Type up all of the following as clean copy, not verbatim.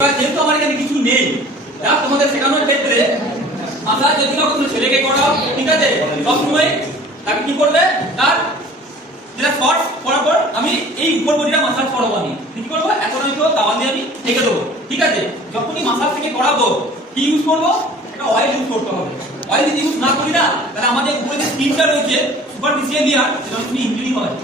যেহেতু আমার এখানে কিছু নেই, যা তোমাদের শেখানোর ক্ষেত্রে মাসাজ যদি কোনো ছেলেকে করাও, ঠিক আছে, সবসময় তাকে কি করবে, তার যেটা শর্টস করার পর আমি এই উপর বডিটা মাসাজ করাবো। আমি কি করবো, এখন আমি তাওয়াল দিয়ে আমি ঢেকে দেবো। ঠিক আছে, যখনই মাসাজ থেকে করাবো কি ইউজ করবো, একটা অয়েল ইউজ করতে হবে। অয়েল যদি ইউজ না করি না, তাহলে আমাদের উপরে যে স্কিনটা রয়েছে সুপারফিশিয়াল লেয়ার, সেটা কিন্তু ইনজুরি হয়।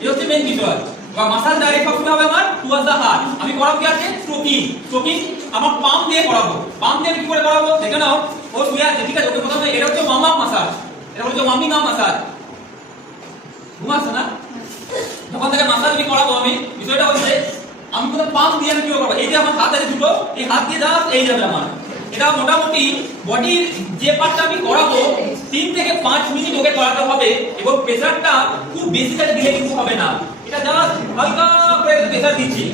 এই হচ্ছে মেইন বিষয়। বা মাসাজ ডাইরেক্ট সবসময় হবে আমার টুয়ার্ডস দ্য হার্ট। আমি করাবো কি আছে, স্ট্রোকিং। স্ট্রোকিং আমার পাম্প দিয়ে করাবো। পাম্প দিয়ে কি করে করাবো, দেখে নাও। ও শুয়ে আছে, ঠিক আছে, ওকে প্রথমে এটা হচ্ছে ওয়ার্ম আপ মাসাজ, এটা হচ্ছে ওয়ার্মিং আপ মাসাজ। ঘুমাচ্ছে না, যখন থেকে মাসাজ আমি করাবো, আমি বিষয়টা হচ্ছে আমি কোনো পাম্প দিয়ে আমি কি করবো, এই যে আমার হাত আছে দুটো, এই হাত দিয়ে জাস্ট এই যাবে আমার। এটা মোটামুটি বডির যে পার্টটা আমি করাবো 3 থেকে 5 মিনিট ওকে করাতে হবে, এবং প্রেসারটা খুব বেশি করে দিলে কিন্তু হবে না। এটা জাস্ট হালকা করে প্রেসার দিচ্ছি,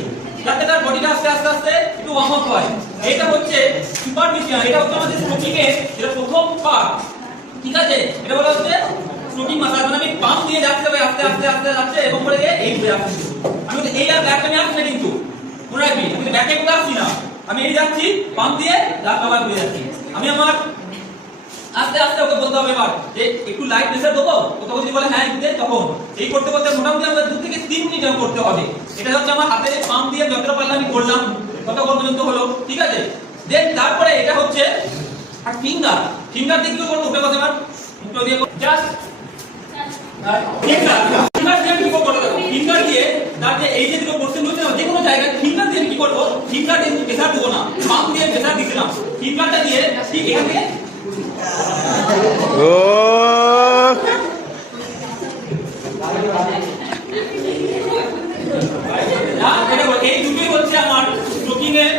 যাতে তার বডিটা আস্তে আস্তে আস্তে একটু ওয়ার্ম আপ হয়। এটা হচ্ছে সুপারফিশিয়াল, এটা হচ্ছে আমাদের স্ট্রোকিং এর যেটা প্রথম পার্ট। ঠিক আছে, এটা বলা হচ্ছে স্ট্রোকিং মাসাজ। মানে আমি পাম্প দিয়ে যাচ্ছে আস্তে আস্তে আস্তে যাচ্ছে এবং পরে এই ঘুরে আসছে। আমি তো এই আর ব্যাকটা আমি আসছি না, কিন্তু মনে রাখবি আমি তো ব্যাকে কোথাও আসছি না, আমি এই যাচ্ছি পাম্প দিয়ে, যা আবার ঘুরে যাচ্ছি। আমি আমার আস্তে আস্তে ওকে বলতে হবে এবার যে একটু লাইট প্রেসার দেবো, ও তখন যদি বলে হ্যাঁ দিতে, তখন এই করতে করতে মোটামুটি আমরা 2 থেকে 3 মিনিট করতে হবে। এটা হচ্ছে আমার হাতে পাম্প দিয়ে যতটা পারলে আমি করলাম, ততক্ষণ পর্যন্ত হলো। ঠিক আছে, দেন তারপরে এটা হচ্ছে আর ফিঙ্গার। ফিঙ্গার দিয়ে কি করবো, ওটা বলতে পার মুখটা দিয়ে জাস্ট ফিঙ্গার দিয়ে কি করবো, ফিঙ্গার দিয়ে তার যে এই যে দুটো পোরশন রয়েছে না, যে কোনো জায়গায় ফিঙ্গার দিয়ে কি করবো, ফিঙ্গার দিয়ে প্রেসার দেবো না, পাম্প দিয়ে প্রেসার দিছিলাম, ফিঙ্গারটা দিয়ে ঠিক এখান থেকে এই দুটোই হচ্ছে আমার স্ট্রোকিং এর